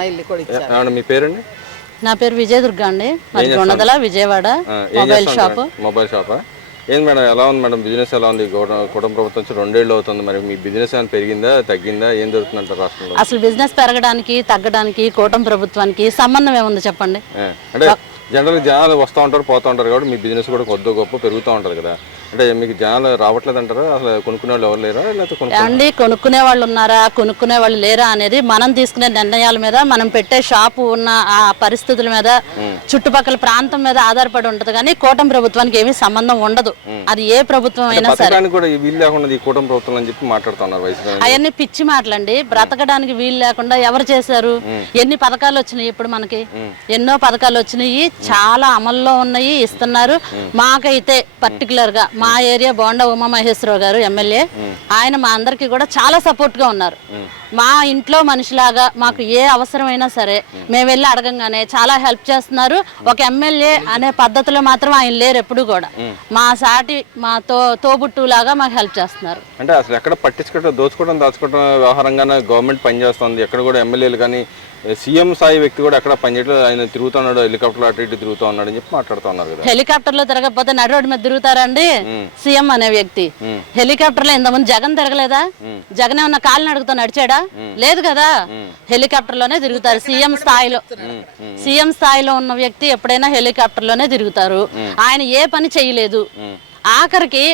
అన్న ఇల్లు కూడా ఇచ్చారు. మీ పేరండి? నా పేరు విజయదుర్గ అండి, మరి దొండదల విజయవాడ మొబైల్ షాప్. మొబైల్ షాపా? ఏంది మేడం, ఎలా ఉంది మేడం బిజినెస్? ఎలా ఉంది? కుటుంబ ప్రభుత్వం వచ్చి 2 ఏళ్ళు అవుతుంది, మరి మీ బిజినెస్ ఏమైనా పెరిగిందా తగ్గిందా? ఏం జరుగుతుందంటారు రాష్ట్రంలో? అసలు బిజినెస్ పెరగడానికి తగ్గడానికి కూటమి ప్రభుత్వానికి సంబంధం ఏముంది చెప్పండి? అంటే జనరల్గా జనాలు వస్తూ ఉంటారు పోతూ ఉంటారు కాబట్టి మీ బిజినెస్ కూడా కొద్ది గొప్ప పెరుగుతూ ఉంటుంది కదా, అంటే మీకు జనాలు రావట్లేదు అంటారా? అసలు కొనుక్కునే వాళ్ళు ఎవరు లేరా? లేకపోతే అండి కొనుక్కునే వాళ్ళు ఉన్నారా కొనుక్కునే వాళ్ళు లేరా అనేది మనం తీసుకునే నిర్ణయాల మీద, మనం పెట్టే షాపు ఉన్న ఆ పరిస్థితుల మీద, చుట్టుపక్కల ప్రాంతం మీద ఆధారపడి ఉంటది. కానీ కూటమి ప్రభుత్వానికి ఏమీ సంబంధం ఉండదు, అది ఏ ప్రభుత్వం అయినా సరే. కూడా వీలు లేకుండా ఈ కూటమి ప్రభుత్వం అని చెప్పి మాట్లాడుతున్నారు వయసు. అవన్నీ పిచ్చి మాటలండి. బ్రతకడానికి వీలు లేకుండా ఎవరు చేశారు? ఎన్ని పథకాలు వచ్చినాయి ఇప్పుడు మనకి? ఎన్నో పథకాలు వచ్చినాయి, చాలా అమల్లో ఉన్నాయి, ఇస్తున్నారు. మాకైతే పర్టికులర్ గా మా ఏరియా బోండా ఉమామహేశ్వరరావు గారు ఎమ్మెల్యే, ఆయన మా అందరికి కూడా చాలా సపోర్ట్ గా ఉన్నారు. మా ఇంట్లో మనిషిలాగా మాకు ఏ అవసరమైనా సరే మేము వెళ్ళి అడగంగానే చాలా హెల్ప్ చేస్తున్నారు. ఒక ఎమ్మెల్యే అనే పద్ధతిలో మాత్రం ఆయన లేరు ఎప్పుడు కూడా. మా సాటి మా తోబుట్టు లాగా మాకు హెల్ప్ చేస్తున్నారు. అంటే అసలు ఎక్కడ పట్టించుకోవడం, దోచుకోవడం దాచుకోవడం వ్యవహారంగానే గవర్నమెంట్ పనిచేస్తుంది. ఎక్కడ కూడా ఎమ్మెల్యేలు కానీ సీఎం స్థాయి వ్యక్తి కూడా ఎక్కడ పనిచేయట్లేదు. ఆయన తిరుగుతున్నాడు, హెలికాప్టర్ అటు ఇటు తిరుగుతూ ఉన్నాడు అని చెప్పి మాట్లాడుతున్నారు కదా. హెలికాప్టర్ లో తిరగకపోతే నడి రోడ్డు మీద తిరుగుతారండి సీఎం అనే వ్యక్తి? హెలికాప్టర్ లో ఇంతమంది జగన్ తిరగలేదా? జగన్ ఏమన్నా కాలు నడుగుతూ నడిచాడా? లేదు కదా, హెలికాప్టర్ లోనే తిరుగుతారు. సీఎం స్థాయిలో ఉన్న వ్యక్తి ఎప్పుడైనా హెలికాప్టర్ లోనే తిరుగుతారు. ఆయన ఏ పని చేయలేదు. ఆఖరికి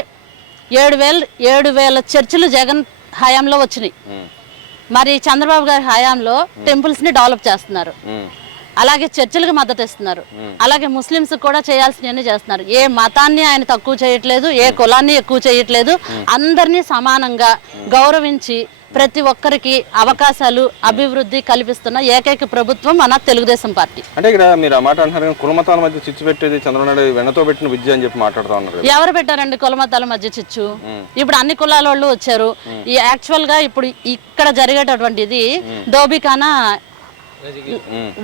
7,000 చర్చిలు జగన్ హయాంలో వచ్చినాయి. మరి చంద్రబాబు గారి హయాంలో టెంపుల్స్ ని డెవలప్ చేస్తున్నారు, అలాగే చర్చిలకు మద్దతు ఇస్తున్నారు, అలాగే ముస్లింస్ కూడా చేయాల్సినవన్నీ చేస్తున్నారు. ఏ మతాన్ని ఆయన తక్కువ చేయట్లేదు, ఏ కులాన్ని ఎక్కువ చేయట్లేదు. అందరినీ సమానంగా గౌరవించి ప్రతి ఒక్కరికి అవకాశాలు, అభివృద్ధి కల్పిస్తున్న ఏకైక ప్రభుత్వం మన తెలుగుదేశం పార్టీ. అంటే ఇక్కడ మీరు ఆ మాట అంటున్నారు, కులమతాల మధ్య చిచ్చు పెట్టేది చంద్రబాబు నాయుడు వెనతో పెట్టిన విద్య అని చెప్పి మాట్లాడుతూ ఉన్నారు. ఎవరు పెట్టారండి కులమతాల మధ్య చిచ్చు? ఇప్పుడు అన్ని కులాల వాళ్ళు వచ్చారు. ఈ యాక్చువల్ గా ఇప్పుడు ఇక్కడ జరిగేటటువంటిది దోబికానా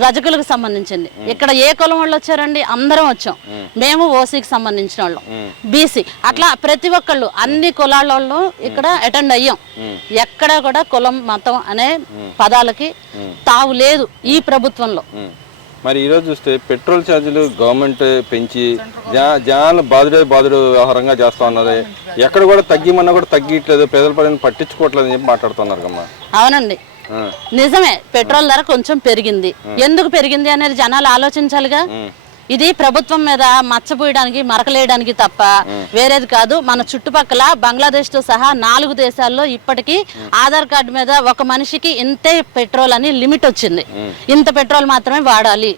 రజకులకు సంబంధించింది. ఇక్కడ ఏ కులం వాళ్ళు వచ్చారండి? అందరం వచ్చాం. మేము ఓసీకి సంబంధించిన వాళ్ళం, బీసీ, అట్లా ప్రతి ఒక్కళ్ళు అన్ని కులాల వాళ్ళు ఇక్కడ అటెండ్ అయ్యాం. ఎక్కడ కూడా కులం మతం అనే పదాలకి తావు లేదు ఈ ప్రభుత్వంలో. మరి ఈరోజు చూస్తే పెట్రోల్ ఛార్జీలు గవర్నమెంట్ పెంచి జనాలు బాధుడు వ్యవహారంగా చేస్తా ఉన్నది. ఎక్కడ కూడా తగ్గిమన్నా కూడా తగ్గట్లేదు, పేదల పని పట్టించుకోవట్లేదు అని చెప్పి మాట్లాడుతున్నారు కమ్మా. అవునండి, నిజమే. పెట్రోల్ ధర కొంచెం పెరిగింది. ఎందుకు పెరిగింది అనేది జనాలు ఆలోచించాలిగా. ఇది ప్రభుత్వం మీద మచ్చపోయడానికి, మరకలేయడానికి తప్ప వేరేది కాదు. మన చుట్టుపక్కల బంగ్లాదేశ్ తో సహా 4 దేశాల్లో ఇప్పటికీ ఆధార్ కార్డు మీద ఒక మనిషికి ఇంతే పెట్రోల్ అని లిమిట్ వచ్చింది. ఇంత పెట్రోల్ మాత్రమే వాడాలి.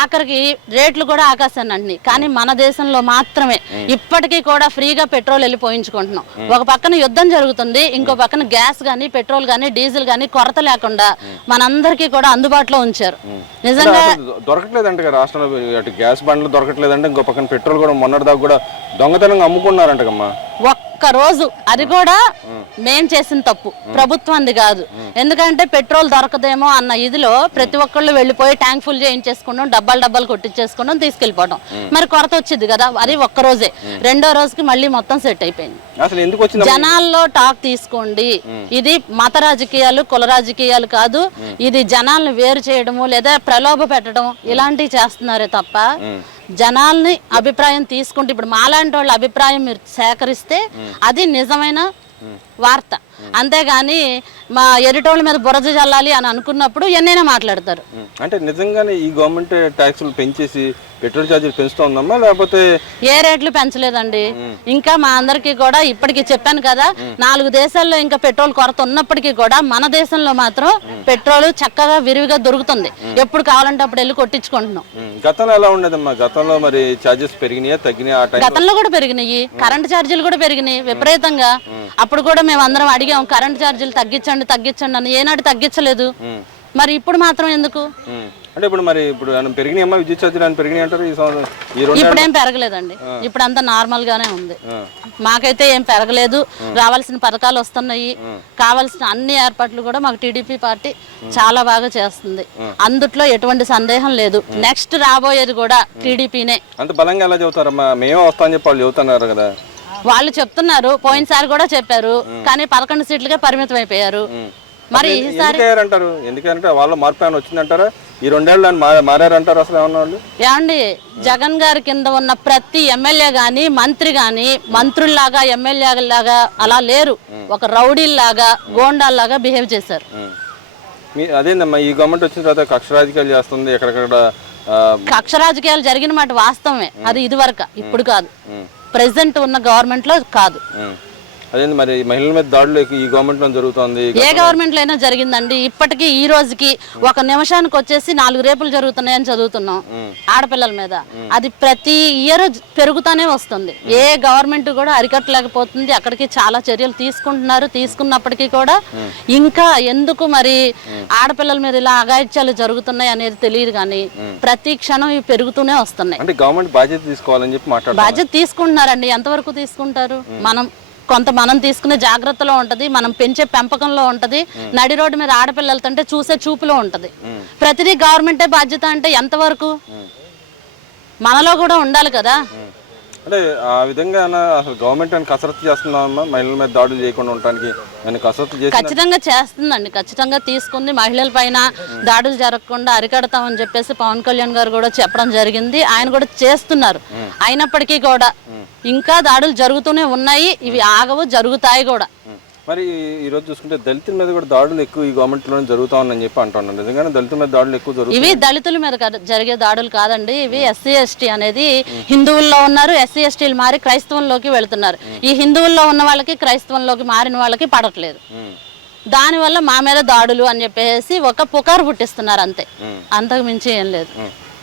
ఆఖరికి రేట్లు కూడా ఆకాశాన్ని అంటున్నాయి. కానీ మన దేశంలో మాత్రమే ఇప్పటికీ కూడా ఫ్రీగా పెట్రోల్ వెళ్ళి పోయించుకుంటున్నాం. ఒక పక్కన యుద్ధం జరుగుతుంది, ఇంకో పక్కన గ్యాస్ గానీ పెట్రోల్ గానీ డీజిల్ గానీ కొరత లేకుండా మనందరికీ కూడా అందుబాటులో ఉంచారు. నిజంగా దొరకట్లేదంట రాష్ట్రంలో, గ్యాస్ బండ్లు దొరకట్లేదంటే ఇంకో పక్కన పెట్రోల్ కూడా మొన్నటిదాకా కూడా దొంగతనంగా అమ్ముకున్నారంట కమ్మా. ఒక్క రోజు అది కూడా మేం చేసిన తప్పు, ప్రభుత్వంది కాదు. ఎందుకంటే పెట్రోల్ దొరకదేమో అన్న ఇదిలో ప్రతి ఒక్కళ్ళు వెళ్ళిపోయి ట్యాంక్ ఫుల్ చేయించేసుకున్నాం, డబ్బాలు కొట్టించేసుకున్నాం, తీసుకెళ్లిపోవడం. మరి కొరత వచ్చింది కదా, అది ఒక్క రోజే. రెండో రోజుకి మళ్ళీ మొత్తం సెట్ అయిపోయింది. అసలు ఎందుకు వచ్చింది? జనాల్లో టాక్ తీసుకోండి. ఇది మత రాజకీయాలు, కుల రాజకీయాలు కాదు. ఇది జనాలను వేరు చేయడము లేదా ప్రలోభ పెట్టడం ఇలాంటివి చేస్తున్నారే తప్ప జనాల్ని అభిప్రాయం తీసుకుంటే, ఇప్పుడు మాలాంటి వాళ్ళ అభిప్రాయం మీరు సేకరిస్తే అది నిజమైన వార్త. అంతేగాని మా ఎరిటోళ్ళ మీద బురద చల్లాలి అని అనుకున్నప్పుడు ఎన్నైనా మాట్లాడతారు. అంటే నిజంగానే ఈ గవర్నమెంట్ ట్యాక్సులు పెంచేసి పెట్రోల్ ఛార్జీలు పెంచుతుందమ్మా, లేకపోతే ఏ రేట్లు పెంచలేదండి. ఇంకా మా అందరికి కూడా ఇప్పటికి చెప్పాను కదా, 4 దేశాల్లో ఇంకా పెట్రోల్ కొరత ఉన్నప్పటికీ కూడా మన దేశంలో మాత్రం పెట్రోల్ చక్కగా విరివిగా దొరుకుతుంది. ఎప్పుడు కావాలంటే అప్పుడు వెళ్ళి కొట్టించుకుంటున్నాం. గతంలో ఎలా ఉండేదమ్మా? గతంలో మరి ఛార్జెస్ పెరిగినాయా తగ్గినాయా? గతంలో కూడా పెరిగినాయి, కరెంట్ ఛార్జీలు కూడా పెరిగినాయి విపరీతంగా. అప్పుడు కూడా మేము అందరం అడిగాం కరెంట్ ఛార్జీలు తగ్గించండి అని. ఏనాడు తగ్గించలేదు. మరి ఇప్పుడు మాత్రం ఎందుకు? అంటే ఇప్పుడు మరి ఇప్పుడు పెరిగినాయమ్మా విద్యుత్ ఛార్జీలు పెరిగినాయి అంటారు ఈ సంవత్సరం? ఇప్పుడు ఏం పెరగలేదండి, ఇప్పుడు అంతా నార్మల్ గానే ఉంది. మాకైతే ఏం పెరగలేదు. రావాల్సిన పథకాలు వస్తున్నాయి, కావాల్సిన అన్ని ఏర్పాట్లు కూడా మాకు టీడీపీ పార్టీ చాలా బాగా చేస్తుంది. అందుట్లో ఎటువంటి సందేహం లేదు. నెక్స్ట్ రాబోయేది కూడా టీడీపీనే. అంత బలంగా ఎలా చెబుతారమ్మా? మేమే వస్తామని చెప్పి వాళ్ళు చెబుతున్నారు కదా. వాళ్ళు చెప్తున్నారు, పోయినసారి కూడా చెప్పారు, కానీ 11 సీట్లకే పరిమితం అయిపోయారు. మరి ఎందుకంటారు? ఎందుకంటే వాళ్ళ మార్పు ఏమైనా వచ్చిందంటారా? ఈ 2 ఏళ్ళు మారారంటారు అసలు ఏమన్నా వాళ్ళు? ఏమండి, జగన్ గారి కింద ఉన్న ప్రతి ఎమ్మెల్యే గాని మంత్రి గాని మంత్రుల్లాగా ఎమ్మెల్యేలాగా అలా లేరు. ఒక రౌడీల్లాగా గోండాల్లాగా బిహేవ్ చేశారు. అదేందమ్మా, ఈ గవర్నమెంట్ వచ్చిన తర్వాత కక్ష రాజకీయాలు చేస్తుంది, ఎక్కడెక్కడ కక్ష రాజకీయాలు జరిగిన మాట వాస్తవమే. అది ఇదివరకు, ఇప్పుడు కాదు. ప్రెసెంట్ ఉన్న గవర్నమెంట్ లో కాదు. అదే మరి మహిళల మీద దాడులు ఈ గవర్నమెంట్ లో జరుగుతుంది. ఏ గవర్నమెంట్ లో అయినా జరిగిందండి. ఇప్పటికీ ఈ రోజుకి ఒక నిమిషానికి వచ్చేసి 4 రేపులు జరుగుతున్నాయని చదువుతున్నాం ఆడపిల్లల మీద. అది ప్రతి ఇయర్ పెరుగుతానే వస్తుంది. ఏ గవర్నమెంట్ కూడా అరికట్టలేకపోతుంది. అక్కడికి చాలా చర్యలు తీసుకుంటున్నారు. తీసుకున్నప్పటికీ కూడా ఇంకా ఎందుకు మరి ఆడపిల్లల మీద ఇలా అఘాయిత్యాలు జరుగుతున్నాయి అనేది తెలియదు. కానీ ప్రతి క్షణం ఇవి పెరుగుతూనే వస్తున్నాయి. అంటే గవర్నమెంట్ బాధ్యత తీసుకోవాలని చెప్పి మాట్లాడుతున్నారు. బాధ్యత తీసుకుంటున్నారండి. ఎంతవరకు తీసుకుంటారు? మనం తీసుకునే జాగ్రత్తలో ఉంటది, మనం పెంచే పెంపకంలో ఉంటది, నడి రోడ్డు మీద ఆడపిల్లలతో చూసే చూపులో ఉంటది. ప్రతిదీ గవర్నమెంటే బాధ్యత అంటే ఎంతవరకు? మనలో కూడా ఉండాలి కదా. అంటే ఆ విధంగా అసలు గవర్నమెంట్ అని కసరత్తు చేస్తుందమ్మా మహిళల మీద దాడులు చేయకుండా ఉండడానికి? ఖచ్చితంగా చేస్తుందండి. ఖచ్చితంగా తీసుకుంది. మహిళల పైన దాడులు జరగకుండా అరికడతామని చెప్పేసి పవన్ కళ్యాణ్ గారు కూడా చెప్పడం జరిగింది. ఆయన కూడా చేస్తున్నారు. అయినప్పటికీ కూడా ఇంకా దాడులు జరుగుతూనే ఉన్నాయి. ఇవి ఆగవు, జరుగుతాయి కూడా. మరి ఈ రోజు చూసుకుంటే దళితుల మీద కూడా దాడులు ఎక్కువ ఈ గవర్నమెంట్ లోనే జరుగుతా ఉందని చెప్పి అంటున్నాను. నిజంగానే దళితుల మీద దాడులు ఎక్కువ జరుగుతాయి? ఇవి దళితుల మీద జరిగే దాడులు కాదండి. ఇవి ఎస్సీ ఎస్టీ అనేది హిందువుల్లో ఉన్నారు. ఎస్సీ ఎస్టీలు మారి క్రైస్తవంలోకి వెళుతున్నారు. ఈ హిందువుల్లో ఉన్న వాళ్ళకి క్రైస్తవంలోకి మారిన వాళ్ళకి పడట్లేదు. దానివల్ల మా మీద దాడులు అని చెప్పేసి ఒక పుకారు పుట్టిస్తున్నారు అంతే, అంతకు మించి ఏం లేదు.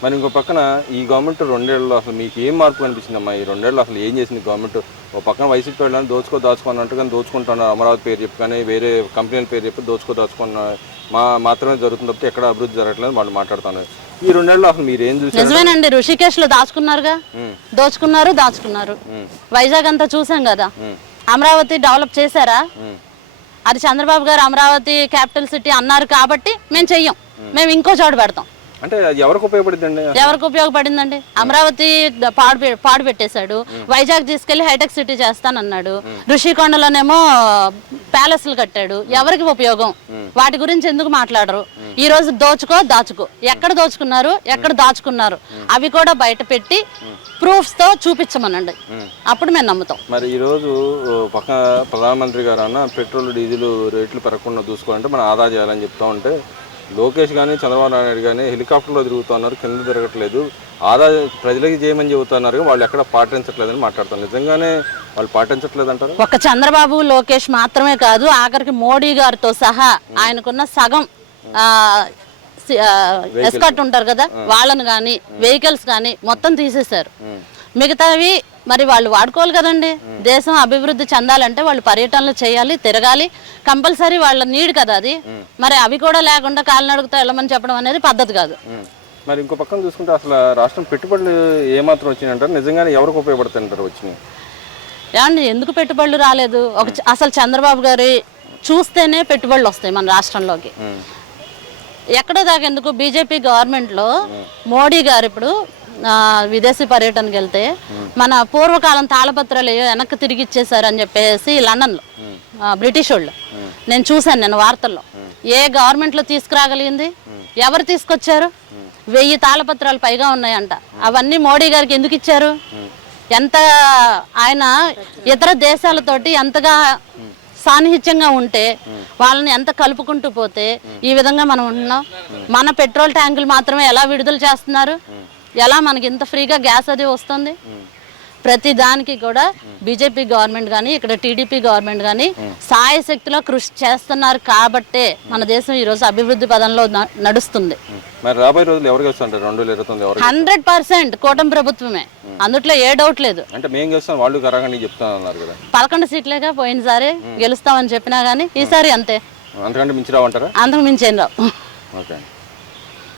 మరి ఇంకో పక్కన ఈ గవర్నమెంట్ 2 ఏళ్ళలో అసలు మీకు ఏం మార్పు కనిపించిందమ్మా? ఈ 2 ఏళ్ళు అసలు ఏం చేసింది గవర్నమెంట్? ఒక పక్కన వైసీపీ వాళ్ళని దాచుకున్నట్టుగా దోచుకుంటున్నారు. అమరావతి పేరు చెప్పి కానీ వేరే కంపెనీల పేరు చెప్పి దాచుకున్న మాత్రమే జరుగుతుంది తప్పితే ఎక్కడ అభివృద్ధి జరగట్లేదు వాళ్ళు మాట్లాడుతున్నారు. ఈ 2 ఏళ్ళు అసలు మీరు ఏం చూసారు? నిజమేనండి, ఋషికేశ్ లో దాచుకున్నారుగా, దాచుకున్నారు. వైజాగ్ అంతా చూసాం కదా. అమరావతి డెవలప్ చేశారా? అది చంద్రబాబు గారు అమరావతి క్యాపిటల్ సిటీ అన్నారు కాబట్టి మేము చెయ్యం, మేము ఇంకో చోటు పెడతాం. అంటే అది ఎవరికి ఉపయోగపడిందండి? ఎవరికి ఉపయోగపడిందండి? అమరావతి పాడు పెట్టేశాడు. వైజాగ్ తీసుకెళ్లి హైటెక్ సిటీ చేస్తానన్నాడు. ఋషికొండలోనేమో ప్యాలెస్లు కట్టాడు. ఎవరికి ఉపయోగం? వాటి గురించి ఎందుకు మాట్లాడరు? ఈ రోజు దాచుకో ఎక్కడ దోచుకున్నారు, ఎక్కడ దాచుకున్నారు అవి కూడా బయట పెట్టి ప్రూఫ్స్ తో చూపించమనండి, అప్పుడు మేము నమ్ముతాం. మరి ఈ రోజు పక్క ప్రధానమంత్రి గారు అన్న పెట్రోల్ డీజిల్ రేట్లు పెరగకుండా చూసుకోవాలంటే మనం ఆదా చేయాలని చెప్తా ఉంటే లోకేష్ కానీ చంద్రబాబు నాయుడు కానీ హెలికాప్టర్లో తిరుగుతున్నారు, కింద తిరగట్లేదు, ఆదా ప్రజలకి చేయమని చెబుతున్నారు, వాళ్ళు ఎక్కడ పాటించట్లేదని మాట్లాడుతున్నారు. నిజంగానే వాళ్ళు పాటించట్లేదు అంటారు? ఒక చంద్రబాబు లోకేష్ మాత్రమే కాదు, ఆఖరికి మోడీ గారితో సహా ఆయనకున్న సగం ఎస్కార్ట్ ఉంటారు కదా వాళ్ళని కానీ వెహికల్స్ కానీ మొత్తం తీసేశారు. మిగతావి మరి వాళ్ళు వాడుకోవాలి కదండి. దేశం అభివృద్ధి చెందాలంటే వాళ్ళు పర్యటనలు చేయాలి, తిరగాలి, కంపల్సరీ వాళ్ళ నీడ్ కదా అది. మరి అవి కూడా లేకుండా కాలినడుగుతా వెళ్ళమని చెప్పడం అనేది పద్ధతి కాదు. మరి ఇంకో పక్కన చూసుకుంటే అసలు రాష్ట్రం పెట్టుబడులు ఏమాత్రం వచ్చినాయంటారు? నిజంగానే ఎవరికి ఉపయోగపడుతుంటారు వచ్చినాయి? ఏమండి, ఎందుకు పెట్టుబడులు రాలేదు? అసలు చంద్రబాబు గారి చూస్తేనే పెట్టుబడులు వస్తాయి మన రాష్ట్రంలోకి. ఎక్కడో దాకా ఎందుకు? బీజేపీ గవర్నమెంట్లో మోడీ గారు ఇప్పుడు విదేశీ పర్యటనకి వెళ్తే మన పూర్వకాలం తాళపత్రాలు వెనక్కి తిరిగి ఇచ్చేసారు అని చెప్పేసి లండన్లో బ్రిటిష్ వాళ్ళు నేను చూశాను, నేను వార్తల్లో. ఏ గవర్నమెంట్లో తీసుకురాగలిగింది? ఎవరు తీసుకొచ్చారు? 1000 తాళపత్రాలు పైగా ఉన్నాయంట. అవన్నీ మోడీ గారికి ఎందుకు ఇచ్చారు? ఎంత ఆయన ఇతర దేశాలతోటి ఎంతగా సాన్నిహిత్యంగా ఉంటే, వాళ్ళని ఎంత కలుపుకుంటూ పోతే ఈ విధంగా మనం ఉంటున్నాం. మన పెట్రోల్ ట్యాంకులు మాత్రమే ఎలా విడుదల చేస్తున్నారు? ఎలా మనకి ఇంత ఫ్రీగా గ్యాస్ అది వస్తుంది? ప్రతి దానికి కూడా బీజేపీ గవర్నమెంట్ కానీ ఇక్కడ టీడీపీ గవర్నమెంట్ కానీ సాయశక్తిలో కృషి చేస్తున్నారు కాబట్టే మన దేశం ఈ రోజు అభివృద్ధి పదంలో నడుస్తుంది. మరి రాబోయే రోజులు ఎవరు గెలుస్తారు 2029? 100% కూటమి ప్రభుత్వమే, అందుట్లో ఏ డౌట్ లేదు. అంటే మేము గెలుస్తాం, వాళ్ళు కరాగండి చెప్తానన్నారు కదా. 11 సీట్లేగా పోయినసారి గెలుస్తామని చెప్పినా గానీ ఈసారి అంతే. అంతకంటే మించి రావంటారా? అంతకు మించి ఏం రావు. ఓకే.